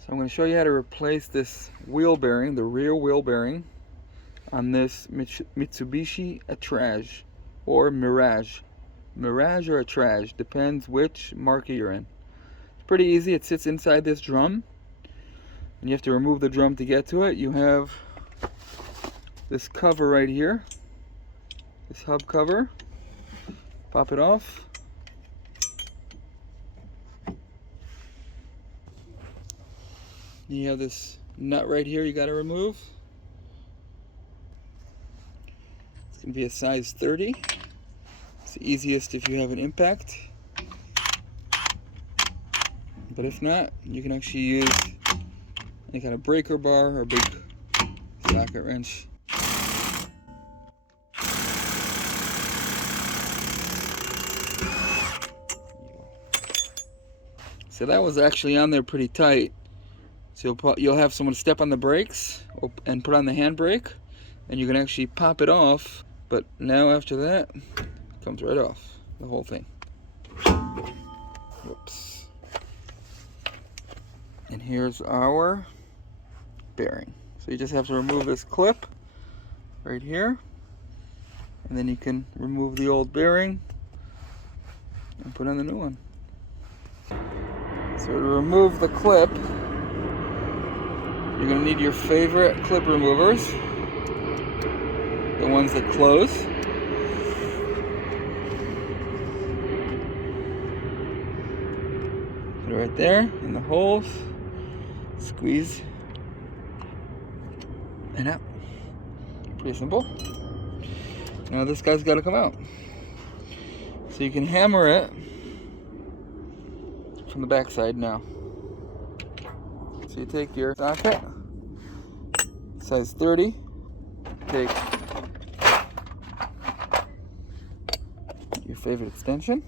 So I'm going to show you how to replace this wheel bearing, the rear wheel bearing, on this Mitsubishi Attrage or Mirage. Mirage or Attrage, depends which market you're in. It's pretty easy. It sits inside this drum, and you have to remove the drum to get to it. You have this cover right here, this hub cover. Pop it off. You have this nut right here you got to remove. It's going to be a size 30. It's the easiest if you have an impact. But if not, you can actually use any kind of breaker bar or big socket wrench. So that was actually on there pretty tight. So you'll have someone step on the brakes and put on the handbrake, and you can actually pop it off. But now after that, it comes right off, the whole thing. Whoops. And here's our bearing. So you just have to remove this clip right here, and then you can remove the old bearing and put on the new one. So to remove the clip, you're going to need your favorite clip removers, the ones that close. Put it right there in the holes, squeeze, and out. Pretty simple. Now this guy's got to come out. So you can hammer it from the back side now. So you take your socket, size 30, take your favorite extension,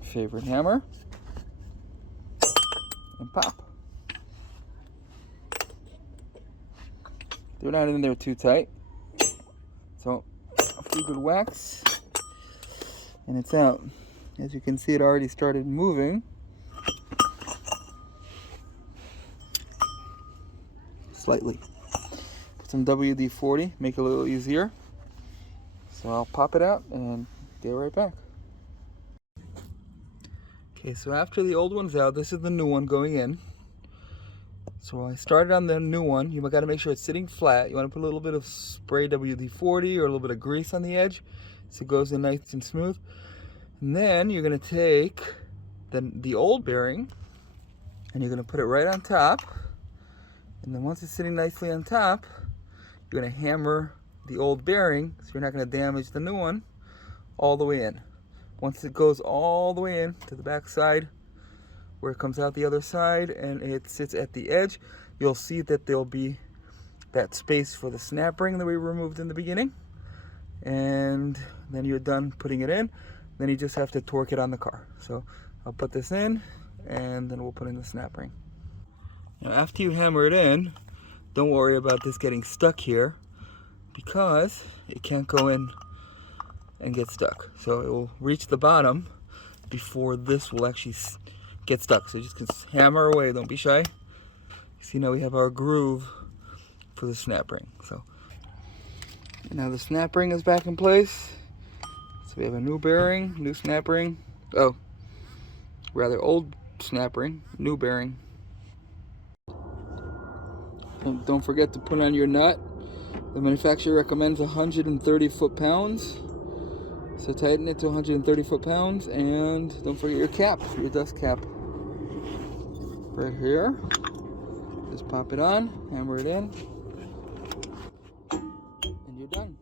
favorite hammer, and pop. They're not in there too tight. So a few good whacks, and it's out. As you can see, it already started moving. Slightly. Put some WD-40, make it a little easier. So I'll pop it out and get right back. Okay, so after the old one's out, this is the new one going in. So I started on the new one. You got to make sure it's sitting flat. You want to put a little bit of spray WD-40 or a little bit of grease on the edge so it goes in nice and smooth. And then you're going to take the old bearing and you're going to put it right on top. And then once it's sitting nicely on top, you're going to hammer the old bearing so you're not going to damage the new one all the way in. Once it goes all the way in to the back side where it comes out the other side and it sits at the edge, you'll see that there'll be that space for the snap ring that we removed in the beginning. And then you're done putting it in. Then you just have to torque it on the car. So I'll put this in and then we'll put in the snap ring. Now after you hammer it in, don't worry about this getting stuck here because it can't go in and get stuck. So it will reach the bottom before this will actually get stuck. So just hammer away, don't be shy. See, now we have our groove for the snap ring. So now the snap ring is back in place. So we have a new bearing, new snap ring. Oh, rather old snap ring, new bearing. Don't forget to put on your nut. The manufacturer recommends 130 foot-pounds. So tighten it to 130 foot-pounds, and don't forget your cap, your dust cap. Right here. Just pop it on, hammer it in, and you're done.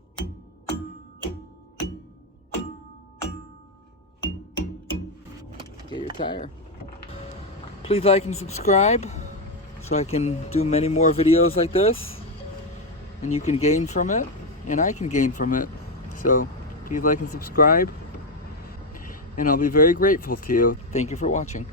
Get your tire. Please like and subscribe so I can do many more videos like this, and you can gain from it and I can gain from it. So please like and subscribe, and I'll be very grateful to you. Thank you for watching.